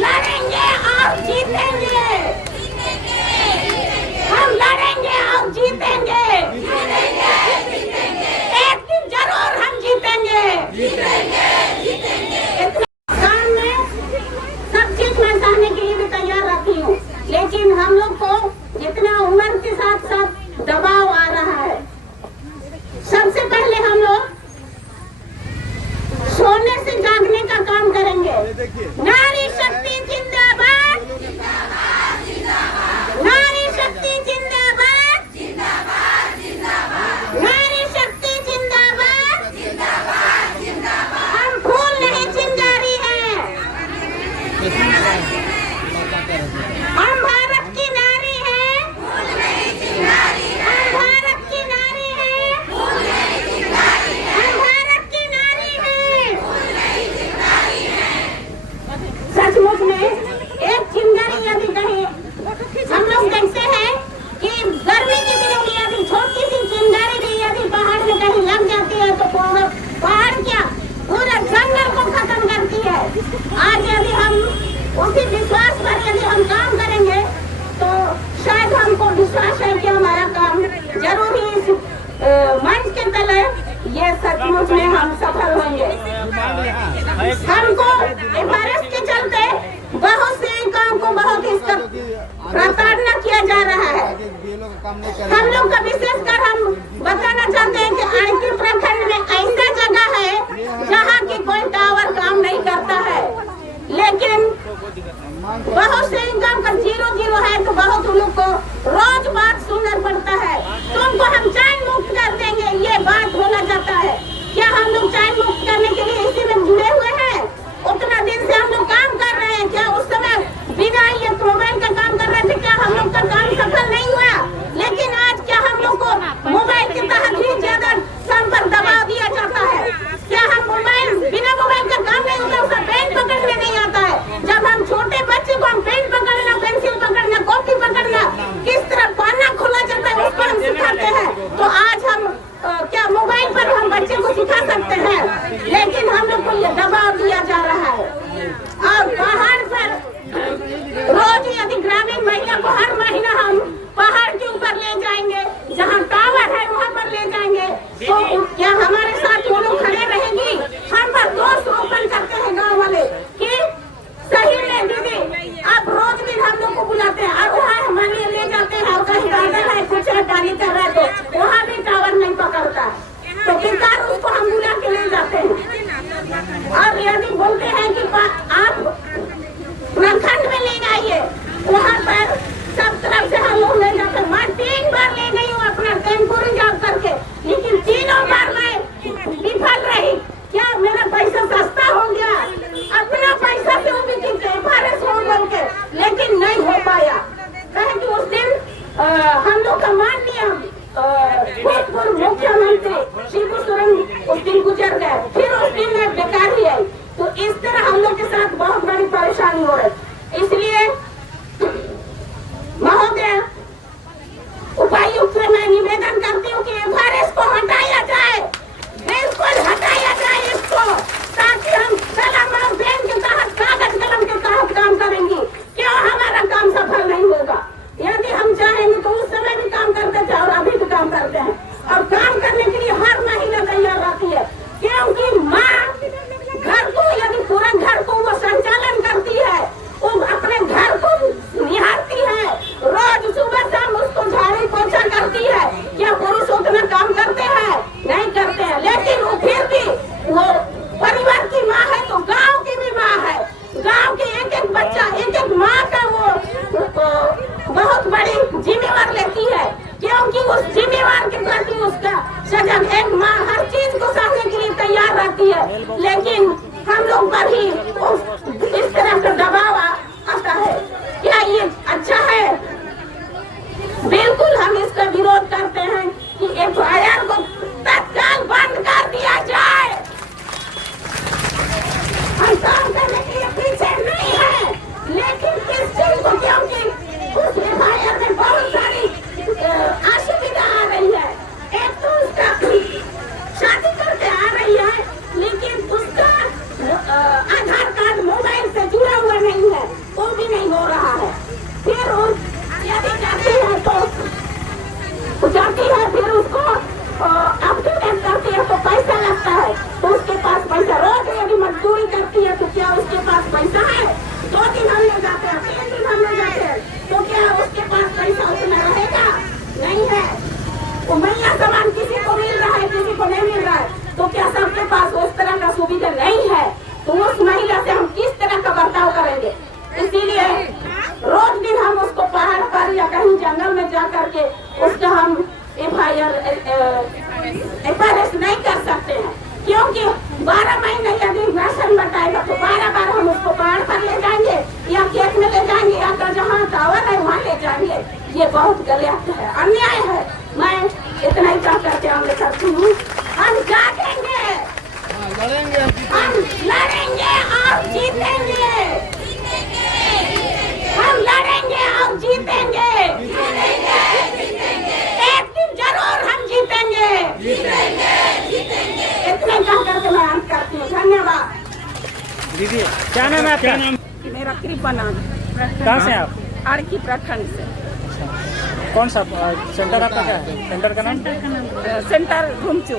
लड़ेंगे और जीतेंगे। हम लड़ेंगे और जीतेंगे। एक दिन जरूर हम जीतेंगे। काम में सब चीज मैं सहने के लिए भी तैयार रहती हूँ, लेकिन हम लोग को जितना उम्र के साथ साथ दबाव आ रहा है, सबसे पहले हम लोग सोने से जागने का काम करेंगे। नारी शक्ति जिंदाबाद, नारी शक्ति जिंदाबाद, नारी शक्ति जिंदाबाद। हम फूल नहीं चिंगारी है, हम भारत की नारी है, हम भारत की नारी है, हम भारत की नारी है। सचमुच में एक चिंगारी यदि कहीं हम लोग देखते हैं कि गर्मी के दिनों में यदि छोटी सी चिंगारी भी यदि पहाड़ में कहीं लग जाती है तो पूरा पहाड़ क्या पूरा जंगल को खत्म करती है। आज यदि हम उसी विश्वास पर यदि हम काम करेंगे तो शायद हमको विश्वास है कि हमारा काम जरूर ही इस मंच के तले ये सचमुच में हम सफल होंगे। हमको एमआरएस के चलते बहुत से काम को बहुत इसका प्रताड़ना किया जा रहा है। हम लोग का विशेषकर हम बताना चाहते हैं कि आईटी प्रखंड में ऐसा जगह है जहाँ की कोई टावर काम नहीं करता है, लेकिन बहुत से इनकम का 0 है तो बहुत उन लोग को रोज बात सुनना पड़ता है। तो उनको हम चैन मुक्त कर देंगे, ये बात बोला जाता है। क्या हम लोग चैन मुक्त करने के लिए इसी में जुड़े हुए हैं? उतना दिन से हम लोग काम कर रहे हैं, क्या उस समय बिना ये मोबाइल का काम कर रहे थे? क्या हम लोग का काम सफल नहीं हुआ? लेकिन आज क्या हम लोग को मोबाइल के तहत ही ज्यादा संपर्क दबाव दिया जाता है? क्या हम बिना मोबाइल का काम नहीं होता? उसका पेन पकड़ने नहीं आता है। जब हम छोटे बच्चे को हम पेन पकड़ना, पेंसिल पकड़ना, कॉपी पकड़ना, किस तरह पन्ना खोला जाता है उसको हम सिखाते हैं। तो आज हम क्या मोबाइल पर हम बच्चे को सिखा सकते हैं? लेकिन हम लोग को ये दबाव दिया जा रहा है। और पहाड़ पर रोज यदि ग्रामीण महिला को हर महीना हम पहाड़ के ऊपर ले जाएंगे, जहाँ टावर है वहाँ पर ले जाएंगे, तो क्या हमारे साथ वो लोग खड़े रहेंगी? हम पर दोष रोपण करते हैं गाँव वाले कि सही में दीदी आप रोज भी हम लोग को बुलाते हैं और वहाँ हमारे ले जाते हैं और कहीं बादल है कुछ है पानी कर रहा है तो वहाँ भी टावर नहीं पकड़ता, तो बेकार उसको हम बुला के ले जाते हैं। और यदि बोलते हैं कि आप प्रखंड में ले जाइए, वहाँ पर सब तरफ से हम लोग ले जाते हैं। मैं 3 बार ले गई हूँ अपना टेम्पो रिजर्व करके, लेकिन तीनों बार मैं विफल रही। क्या मेरा पैसा सस्ता हो गया? अपना पैसा से वो भी एमआरएस हो बोल के, लेकिन नहीं हो पाया। कहे कि उस दिन हम लोग का माननीय भूतपूर्व मुख्यमंत्री शिबू सोरेन उस दिन गुजर गए, फिर उस दिन मैं बेकार ही आई। तो इस तरह हम लोग के साथ बहुत बड़ी परेशानी हो रही। इसलिए महोदय उपायुक्त से मैं निवेदन करती हूँ कि एमआरएस को हटाया जाए, बिल्कुल हटाया जाए इसको, ताकि हम कलम और पेन के तहत, कागज कलम के तहत काम करेंगे। क्यों हमारा काम सफल नहीं होगा? यदि हम चाहेंगे तो उस समय भी काम करते थे और अभी भी काम करते हैं, और काम करने के लिए हर महिला तैयार रहती है, क्योंकि माँ घर को यदि पूरा घर को वो संचालन करती है ये बहुत गलत है, अन्याय है। मैं इतना ही कह करके आगे करती हूँ। हम जागेंगे, हम लड़ेंगे और जीतेंगे। हम लड़ेंगे और जीतेंगे। एक दिन जरूर हम जीतेंगे। इतना कह करके मैं अंत करती हूँ। धन्यवाद। दीदी क्या नाम है आपका? मेरा कृपा नाम। कहाँ से आप? आड़की प्रखंड से। कौन सा सेंटर आपका क्या है? सेंटर का नाम? सेंटर घूमचू।